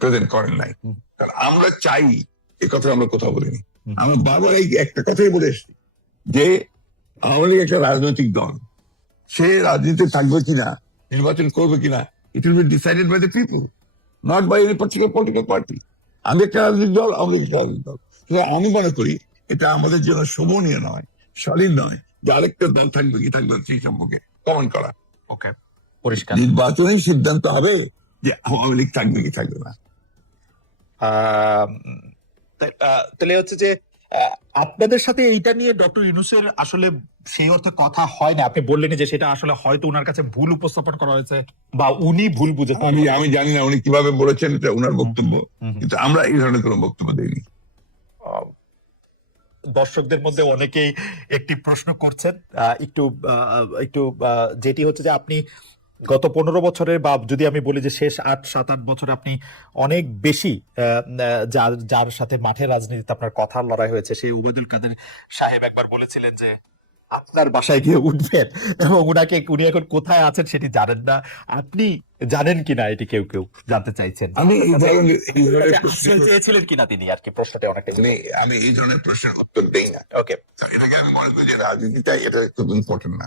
Present করেন নাই। কারণ আমরা চাই এ কথা আমরা কোথাও বলিনি। আমরা বারবার এই একটা কথাই বলে এসেছি যে আওয়ামী লীগ একটা রাজনৈতিক দল। সে রাজনীতি থাকবে কিনা নির্বাচন করবে কিনা it will be decided by the people not by any particular political party আমি একটা রাজনৈতিক দল আমাদের একটা রাজনৈতিক দল। আমি মনে করি এটা আমাদের জন্য শোভনীয় নয় শালীন নয় যে আরেকটা দল থাকবে কি থাকবে সেই সম্পর্কে কমেন্ট করা। ওকে পরিষ্কার। নির্বাচনের সিদ্ধান্ত হবে যে আওয়ামী লীগ থাকবে কি থাকবে না। তাহলে হচ্ছে যে আপনাদের সাথে এইটা নিয়ে ডক্টর ইউনুসের আসলে সেই অর্থে কথা হয় না। আপনি বললেন যে সেটা আসলে হয়তো ওনার কাছে ভুল উপস্থাপন করা হয়েছে বা উনি ভুল বুঝেছেন। আমি আমি জানি না উনি কীভাবে বলেছেন এটা ওনার বক্তব্য। কিন্তু আমরা এই ধরনের কোনো বক্তব্য দিইনি। দর্শকদের মধ্যে অনেকেই একটি প্রশ্ন করছেন। আহ, একটু একটু আহ, যেটি হচ্ছে যে আপনি গত পনেরো বছরের বা যদি আমি বলি যে শেষ আট সাত আট বছরে আপনি অনেক বেশি যার যার সাথে মাঠের রাজনীতিতে আপনার কথা লড়াই হয়েছে সেই উবায়দুল কাদের সাহেব একবার বলেছিলেন যে আপনার বাসায় গিয়ে উঠবেন এবং উনাকে উনি এখন কোথায় আছেন সেটি জানেন না। আপনি জানেন কিনা এটি কেউ কেউ জানতে চাইছেন? আমি আচ্ছা, আশ্রয় চেয়েছিলেন কিনা তিনি? আর কি প্রশ্নটা অনেকটা আমি আমি এই ধরনের প্রশ্নের উত্তর দেই না। ওকে এটাকে আমি মনে করি যে রাজনীতিটা এটা খুব ইম্পর্টেন্ট না।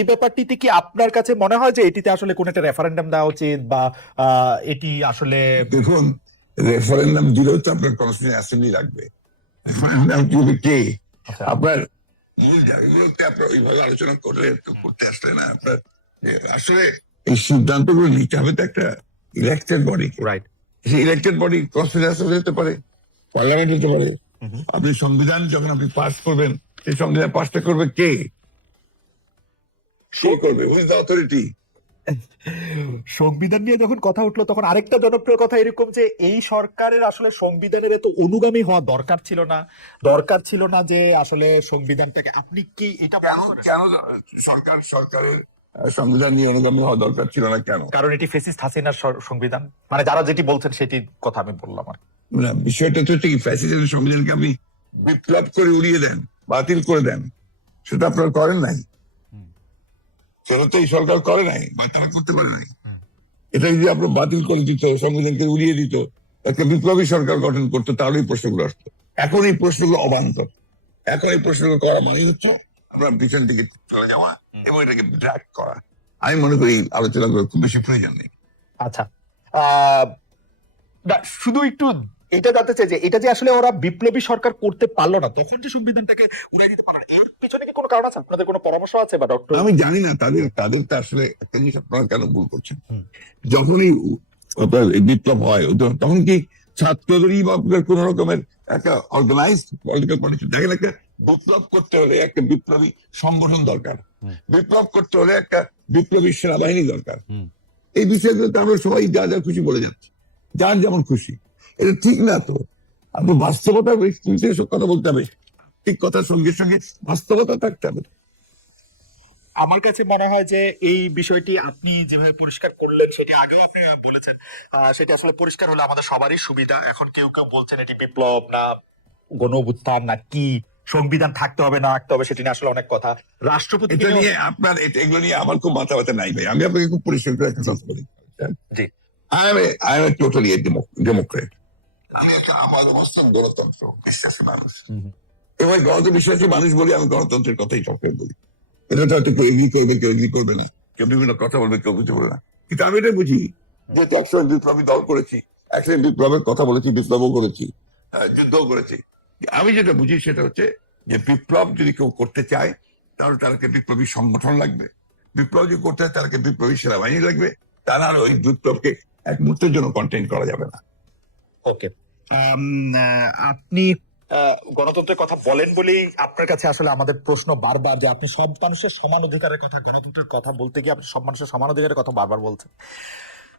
এই ব্যাপারটিতে কি আপনার কাছে মনে হয় যে এটিতে আসলে কোন একটা রেফারেন্ডাম দেওয়া উচিত বা এটি আসলে দেখুন রেফারেন্ডাম দিলেও তো আপনার কনস্টিটিউশন অ্যাসেম্বলি লাগবে। রেফারেন্ডাম দিবে কে? আচ্ছা, আপনার মূল জায়গাগুলোতে আপনার ওইভাবে আলোচনা করলে তো করতে আসলে না আপনার আসলে এই সিদ্ধান্তগুলো নিতে হবে তো একটা ইলেকটেড বডি রাইট সেই ইলেকটেড বডি কনস্টিটিউশন হতে পারে পার্লামেন্ট হতে পারে। আপনি সংবিধান যখন আপনি পাস করবেন সেই সংবিধান পাসটা করবে কে? কে করবে? হুইজ দ্য অথরিটি সংবিধান নিয়ে যখন কথা উঠল তখন আরেকটা জনপ্রিয় কথা এরকম যে এই সরকারের আসলে সংবিধানের এত অনুগামী হওয়া দরকার ছিল না। দরকার ছিল না যে আসলে সংবিধানটাকে আপনি কি এটা কেন কেন সরকার সরকারের সংবিধান নিয়ে অনুগামী হওয়া দরকার ছিল না কেন? কারণ এটি ফেসিস্ট হাসিনার সংবিধান। মানে যারা যেটি বলছেন সেটি কথা আমি বললাম আর। না বিষয়টা তো হচ্ছে কি ফ্যাসিস্টের সংবিধানকে আপনি বিপ্লব করে উড়িয়ে দেন বাতিল করে দেন। সেটা আপনারা করেন নাই। সেটা তো এই সরকার করে নাই বা তারা করতে পারে নাই। এটা যদি আপনার বাতিল করে দিত সংবিধানকে উড়িয়ে দিত একটা বিপ্লবী সরকার গঠন করতো তাহলে এই প্রশ্নগুলো আসতো। এখন এই প্রশ্নগুলো অবান্তর। এখন এই প্রশ্নগুলো করা মানে হচ্ছে আমরা পিছন দিকে চলে যাওয়া এবং এটাকে ড্র্যাগ করা। আমি মনে করি আলোচনা আলোচনাগুলো খুব বেশি প্রয়োজন নেই। আচ্ছা শুধু একটু এটা জানতে চাই যে এটা যে আসলে ওরা বিপ্লবী সরকার করতে পারল না তখন যে সংবিধানটাকে উড়াই দিতে পারল এর পিছনে কি কোনো কারণ আছে? আপনাদের কোনো পরামর্শ আছে বা ডক্টর আমি জানি না তাদের তাদের তো আসলে একটা জিনিস আপনারা কেন ভুল করছেন? যখনই আপনার বিপ্লব হয় তখন কি ছাত্রদেরই বা কোন রকমের একটা অর্গানাইজ পলিটিক্যাল পার্টি দেখেন একটা বিপ্লব করতে হলে একটা বিপ্লবী সংগঠন দরকার। বিপ্লব করতে হলে একটা বিপ্লবী সেনাবাহিনী দরকার। এই বিষয়গুলোতে আমরা সবাই যা যা খুশি বলে যাচ্ছি। যার যেমন খুশি। এটা ঠিক না তো। আপনি বাস্তবতা এসব কথা বলতে হবে। ঠিক কথার সঙ্গে সঙ্গে বাস্তবতা থাকতে হবে। আমার কাছে মনে হয় যে এই বিষয়টি আপনি যেভাবে পরিষ্কার করলেন সেটি আগেও আপনি বলেছেন। সেটি আসলে পরিষ্কার হলে আমাদের সবারই সুবিধা। এখন কেউ কেউ বলছেন এটি বিপ্লব না গণ না কি সংবিধান থাকতে হবে না থাকতে হবে সেটি নিয়ে আসলে অনেক কথা। রাষ্ট্রপতি এটা নিয়ে আপনার এগুলো নিয়ে আমার খুব মাথা ব্যথা নাই ভাই। আমি আপনাকে খুব পরিষ্কার করে একটা কথা বলি। জি। I am I am totally democrat আমি একটা আমার অবস্থান গণতন্ত্র বিশ্বাসী মানুষ। গণতন্ত্র বিশ্বাসী মানুষ বলি আমি গণতন্ত্রের কথাই সবসময় বলি। এটা তো হয়তো কেউ এগ্রি করবে কেউ এগ্রি করবে না। কেউ বিভিন্ন কথা বলবে কেউ কিছু বলবে না। কিন্তু আমি এটা বুঝি যেহেতু বিপ্লবী দল করেছি বিপ্লবের কথা বলেছি বিপ্লবও করেছি যুদ্ধও করেছি। আমি যেটা বুঝি সেটা হচ্ছে যে বিপ্লব যদি কেউ করতে চায় তাহলে তাদেরকে বিপ্লবী সংগঠন লাগবে। বিপ্লব যদি করতে হয় তাদেরকে বিপ্লবী সেনাবাহিনী লাগবে। তা না ওই বিপ্লবকে এক মুহূর্তের জন্য কন্টেইন করা যাবে না। ওকে আপনি গণতন্ত্রের কথা বলেন বলেই আপনার কাছে আসলে আমাদের প্রশ্ন বারবার যে আপনি সব মানুষের সমান অধিকারের কথা, গণতন্ত্রের কথা বলতে গিয়ে আপনি সব মানুষের সমান অধিকারের কথা বারবার বলছেন।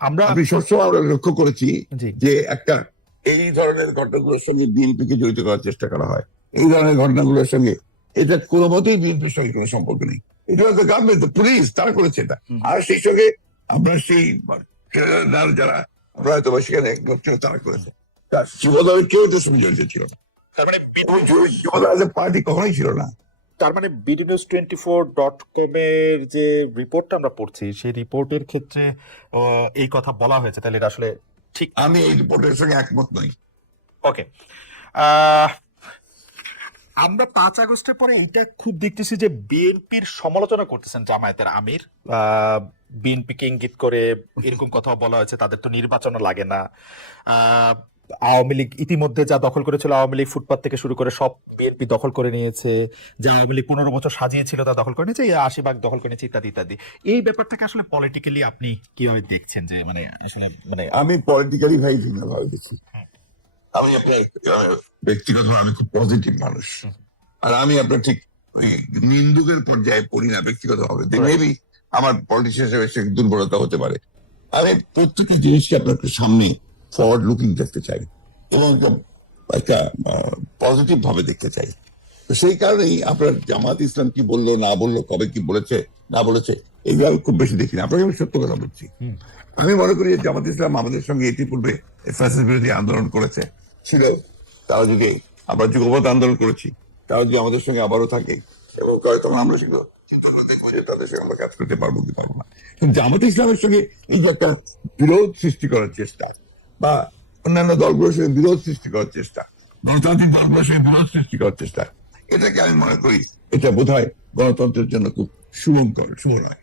আমরা আমি সবসময় আমরা লক্ষ্য করেছি যে একটা এই ধরনের ঘটনাগুলোর সঙ্গে বিএনপি কে জড়িত করার চেষ্টা করা হয়। এই ধরনের ঘটনাগুলোর সঙ্গে এটা কোনো মতেই বিএনপির সঙ্গে কোনো সম্পর্ক নেই। এটা হচ্ছে গভর্নমেন্ট পুলিশ তারা করেছে এটা। আর সেই সঙ্গে আমরা সেই যারা আমরা হয়তো বা সেখানে তারা করেছে। তার যুবদলের কেউ এটার সঙ্গে জড়িত ছিল না। তার মানে পার্টি কখনোই ছিল না। তার মানে BD news twenty four dot কমের যে রিপোর্টটা আমরা পড়ছি সেই রিপোর্টের ক্ষেত্রে এই কথা বলা হয়েছে। তাহলে এটা আসলে ঠিক আমি এই রিপোর্টের সঙ্গে একমত নই। ওকে আমরা পাঁচ আগস্টের পরে এটা খুব দেখতেছি যে বিএনপির সমালোচনা করতেছেন জামায়াতের আমির। বিএনপিকে ইঙ্গিত করে এরকম কথা বলা হয়েছে তাদের তো নির্বাচনও লাগে না। আওয়ামী লীগ ইতিমধ্যে যা দখল করেছিল আওয়ামী লীগ ফুটপাত থেকে শুরু করে সব বিএনপি দখল করে নিয়েছে যা আওয়ামী লীগ পনেরো বছর সাজিয়েছিল তা দখল করে নিয়েছে আশি ভাগ দখল করে নিয়েছে ইত্যাদি ইত্যাদি। এই ব্যাপারটাকে আসলে পলিটিক্যালি আপনি কীভাবে দেখছেন যে মানে আসলে মানে আমি পলিটিক্যালি ভাই ভিন্ন ভাবে দেখি আমি আপনার আমি ব্যক্তিগতভাবে আমি খুব পজিটিভ মানুষ। আর আমি আপনার ঠিক ওই নিন্দুকের পর্যায়ে পড়ি না ব্যক্তিগত ভাবে মেবি আমার পলিটিশিয়ান হিসেবে সে দুর্বলতা হতে পারে। আমি প্রত্যেকটা জিনিসকে আপনার সামনে ফরওয়ার্ড লুকিং দেখতে চাই এবং একটা- পজিটিভ ভাবে দেখতে চাই। তো সেই কারণেই আপনার জামাত ইসলাম কি বলল না বলল কবে কি বলেছে না বলেছে এইগুলো আমি খুব বেশি দেখি না আপনাকে আমি সত্য কথা বলছি। আমি মনে করি যে জামাত ইসলাম আমাদের সঙ্গে ইতিপূর্বে ফ্যাসিস বিরোধী আন্দোলন করেছে। ছিল তারা যদি আমরা যুগপথ আন্দোলন করেছি তারা যদি আমাদের সঙ্গে আবারও থাকে এবং তখন আমরা সেগুলো দেখব যে তাদের সঙ্গে আমরা কাজ করতে পারব কি পারব না। জামাত ইসলামের সঙ্গে এই যে একটা বিরোধ সৃষ্টি করার চেষ্টা বা অন্যান্য দলগুলোর সঙ্গে বিরোধ সৃষ্টি করার চেষ্টা, গণতান্ত্রিক দলগুলোর সঙ্গে বিরোধ সৃষ্টি করার চেষ্টা, এটাকে আমি মনে করি এটা বোধ গণতন্ত্রের জন্য খুব শুভঙ্কর, শুভ নয়।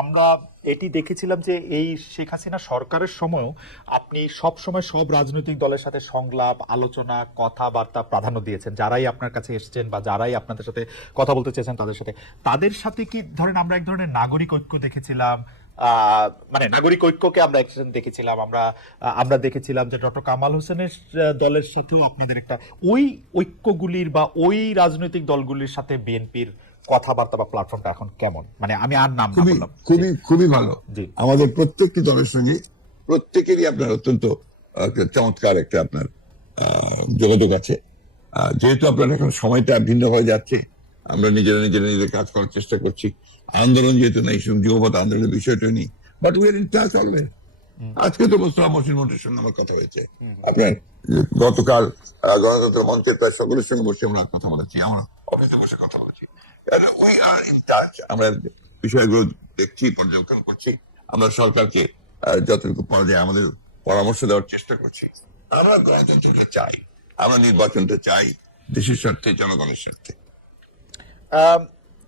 আমরা এটি দেখেছিলাম যে এই শেখ হাসিনা সরকারের সময়ও আপনি সব সময় সব রাজনৈতিক দলের সাথে সংলাপ, আলোচনা, কথাবার্তা প্রাধান্য দিয়েছেন। যারাই আপনার কাছে এসেছেন বা যারাই আপনাদের সাথে কথা বলতে চেয়েছেন তাদের সাথে। তাদের সাথে কি, ধরেন আমরা এক ধরনের নাগরিক ঐক্য দেখেছিলাম মানে নাগরিক ঐক্যকে আমরা একজন দেখেছিলাম আমরা আমরা দেখেছিলাম যে ডক্টর কামাল হোসেনের দলের সাথেও আপনাদের একটা ওই ঐক্যগুলির বা ওই রাজনৈতিক দলগুলির সাথে বিএনপির কথাবার্তা বা প্ল্যাটফর্মটা এখন কেমন? মানে আমি আর নাম খুবই খুবই খুবই ভালো। জি। আমাদের প্রত্যেকটি দলের সঙ্গে প্রত্যেকেরই আপনার অত্যন্ত চমৎকার একটা আপনার যোগাযোগ আছে। যেহেতু আপনার এখন সময়টা ভিন্ন হয়ে যাচ্ছে আমরা নিজেরা নিজেরা নিজেদের কাজ করার চেষ্টা করছি। আন্দোলন যেহেতু নেই যুবপথ আন্দোলনের বিষয়টা নেই but we are in touch always আজকে তো মোস্তফা মসিন মন্ত্রীর সঙ্গে আমার কথা হয়েছে। আপনার গতকাল গণতন্ত্র মঞ্চের প্রায় সকলের সঙ্গে বসে আমরা কথা বলেছি আমরা অফিসে বসে কথা বলেছি। উই আর ইন টাচ আমরা বিষয়গুলো দেখছি পর্যবেক্ষণ করছি আমরা সরকারকে যতটুকু পাওয়া যায় আমাদের পরামর্শ দেওয়ার চেষ্টা করছি। আমরা গণতন্ত্রটা চাই আমরা নির্বাচনটা চাই দেশের স্বার্থে জনগণের স্বার্থে।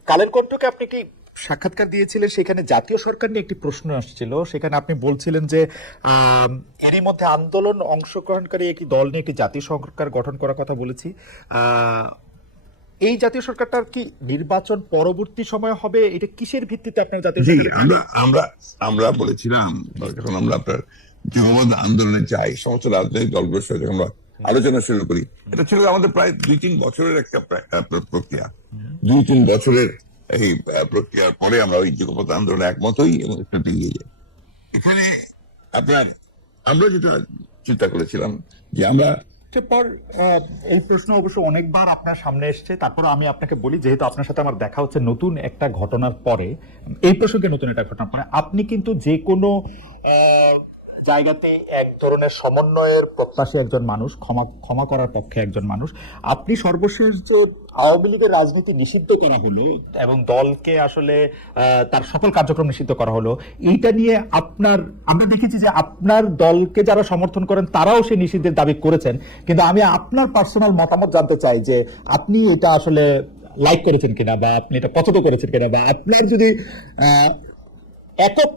কালের কণ্ঠকে আপনি কি সাক্ষাৎকার দিয়েছিলেন? সেখানে জাতীয় সরকার নিয়ে একটি প্রশ্ন আসছিল। সেখানে আপনি বলছিলেন যে এরই মধ্যে আন্দোলন অংশগ্রহণকারী একটি দল নিয়ে একটি জাতীয় সরকার গঠন করার কথা বলেছি। এই জাতীয় সরকারটার কি নির্বাচন পরবর্তী সময় হবে? এটা কিসের ভিত্তিতে আপনার জাতীয় সরকার আমরা আমরা আমরা বলেছিলাম যখন আমরা আপনার যুগবদ্ধ আন্দোলনে যাই সমস্ত রাজনৈতিক দলগুলোর সাথে আমরা আলোচনা শুরু করি। এটা ছিল আমাদের প্রায় দুই তিন বছরের একটা প্রক্রিয়া। দুই তিন বছরের এই প্রক্রিয়ার পরে আমরা ওই যুগপথ আন্দোলনে একমত হই এবং একটু এগিয়ে যাই। এখানে আপনার আমরা যেটা চিন্তা করেছিলাম যে আমরা পর আহ, এই প্রশ্ন অবশ্য অনেকবার আপনার সামনে এসছে। তারপর আমি আপনাকে বলি যেহেতু আপনার সাথে আমার দেখা হচ্ছে নতুন একটা ঘটনার পরে এই প্রসঙ্গে নতুন একটা ঘটনার পরে আপনি কিন্তু যে কোনো আহ, জায়গাতে এক ধরনের সমন্বয়ের প্রত্যাশী একজন মানুষ, ক্ষমা ক্ষমা করার পক্ষে একজন মানুষ। আপনি সর্বশেষ যে আওয়ামী লীগের রাজনীতি নিষিদ্ধ করা হলো এবং দলকে আসলে তার সকল কার্যক্রম নিষিদ্ধ করা হলো, এইটা নিয়ে আপনার, আমরা দেখেছি যে আপনার দলকে যারা সমর্থন করেন, তারাও সেই নিষিদ্ধের দাবি করেছেন। কিন্তু আমি আপনার পার্সোনাল মতামত জানতে চাই যে আপনি এটা আসলে লাইক করেছেন কিনা বা আপনি এটা পছন্দ করেছেন কিনা বা আপনার যদি একক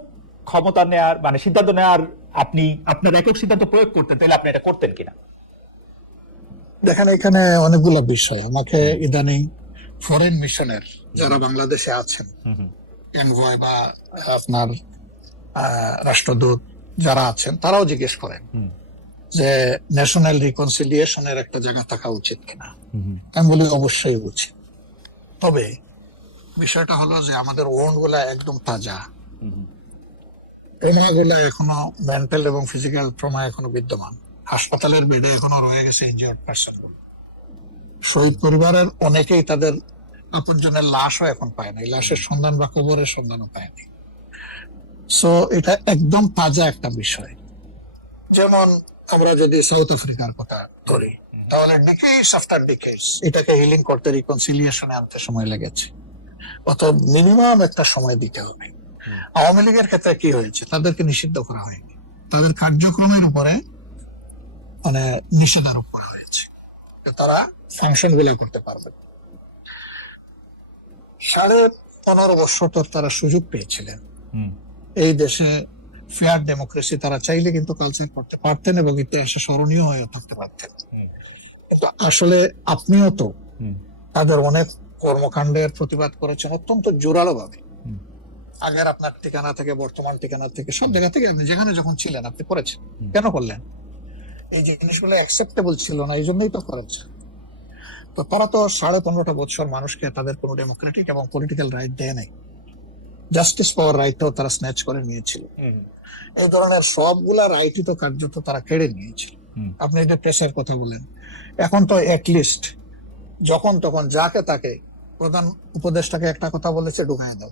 ক্ষমতা নেয়ার মানে সিদ্ধান্ত নেওয়ার আপনি আপনার একক সিদ্ধান্ত প্রয়োগ করতেন তাহলে আপনি এটা করতেন কিনা? দেখেন এখানে অনেকগুলো বিষয়। আমাকে ইদানিং ফরেন মিশনের যারা বাংলাদেশে আছেন এনভয় বা আপনার রাষ্ট্রদূত যারা আছেন তারাও জিজ্ঞেস করেন যে ন্যাশনাল রিকনসিলিয়েশনের একটা জায়গা থাকা উচিত কিনা? আমি বলি অবশ্যই উচিত। তবে বিষয়টা হলো যে আমাদের ওন্ডগুলা একদম তাজা। ট্রমা গুলা এখনও মেন্টাল এবং ফিজিক্যাল ট্রমা এখনও বিদ্যমান। হাসপাতালের বেডে এখনও রয়ে গেছে ইনজিওর্ড পার্সন শহীদ পরিবারের অনেকেই তাদের আপনজনের লাশও এখন পায় নাই। লাশের সন্ধান বা কবরের সন্ধানও পায়নি সো এটা একদম তাজা একটা বিষয়। যেমন আমরা যদি সাউথ আফ্রিকার কথা ধরি, তাহলে ডিকেস আফটার ডিকেস এটাকে হিলিং করতে রিকনসিলিয়েশনে আনতে সময় লেগেছে। অত মিনিমাম একটা সময় দিতে হবে। আওয়ামী লীগের ক্ষেত্রে কি হয়েছে? তাদেরকে নিষিদ্ধ করা হয়নি। তাদের কার্যক্রমের উপরে মানে নিষেধারোপ করা হয়েছে। তারা ফাংশনগুলা করতে পারবে। সাড়ে পনেরো বছর তো তারা সুযোগ পেয়েছিলেন। এই দেশে ফেয়ার ডেমোক্রেসি তারা চাইলে কিন্তু কালচার করতে পারতেন এবং ইতিহাসে স্মরণীয় হয়ে থাকতে পারতেন। কিন্তু আসলে আপনিও তো তাদের অনেক কর্মকাণ্ডের প্রতিবাদ করেছেন অত্যন্ত জোরালো ভাবে। আগের আপনার ঠিকানা থেকে বর্তমান ঠিকানা থেকে সব জায়গা থেকে আপনি যেখানে যখন ছিলেন আপনি করেছেন। কেন করলেন? এই জিনিসগুলো অ্যাকসেপ্টেবল ছিল না এই জন্যই তো করেছেন তো তারা তো সাড়ে পনেরোটা বছর মানুষকে তাদের কোনো ডেমোক্রেটিক এবং পলিটিক্যাল রাইট দেয় নাই। জাস্টিস পাওয়ার রাইটটাও তারা স্ন্যাচ করে নিয়েছিল। এই ধরনের সবগুলা রাইটই তো কার্যত তারা কেড়ে নিয়েছিল। আপনি যে প্রেসের কথা বলেন এখন তো লিস্ট যখন তখন যাকে তাকে প্রধান উপদেষ্টাকে একটা কথা বলেছে ঢুকায় দাও।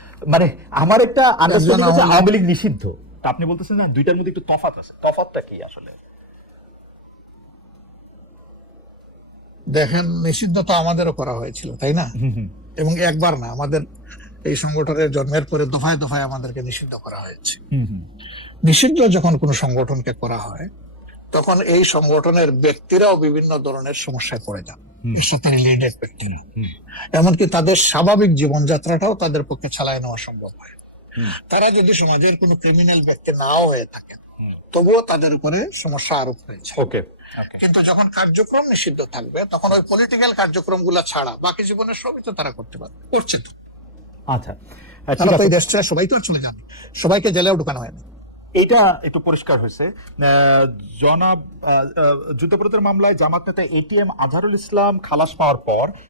মানে আমার একটা আন্ডারস্ট্যান্ডিং আছে আওয়ামী লীগ- নিষিদ্ধ। তা আপনি বলতেছেন না দুইটার মধ্যে একটু তফাৎ আছে। তফাৎটা কি আসলে? দেখেন নিষিদ্ধ তো আমাদেরও করা হয়েছিল তাই না? এবং একবার না আমাদের এই সংগঠনের জন্মের পরে দফায় দফায় আমাদেরকে নিষিদ্ধ করা হয়েছে। নিষিদ্ধ যখন কোনো সংগঠনকে করা হয় তখন এই সংগঠনের ব্যক্তিরাও বিভিন্ন ধরনের সমস্যায় পড়ে যান। এর সাথে রিলেটেড ব্যক্তিরা। এমনকি তাদের স্বাভাবিক জীবনযাত্রাটাও তাদের পক্ষে চালায় নেওয়া সম্ভব হয়। তারা যদি সমাজের কোনো ক্রিমিনাল ব্যক্তি নাও হয়ে থাকেন তবুও তাদের উপরে সমস্যা আরোপ হয়েছে ওকে। কিন্তু যখন কার্যক্রম নিষিদ্ধ থাকবে তখন ওই পলিটিক্যাল কার্যক্রমগুলা ছাড়া বাকি জীবনের সবই তো তারা করতে পারবে। করছে। আচ্ছা। তারা তো এই দেশ ছেড়ে সবাই তো আর চলে যান সবাইকে জেলেও ঢুকানো হয়নি। এটা একটু পরিষ্কার হয়েছে। জনাব যুদ্ধাপরাধের মামলায় জামাত নেতা এটিএম আজহারুল ইসলাম খালাস পাওয়ার পর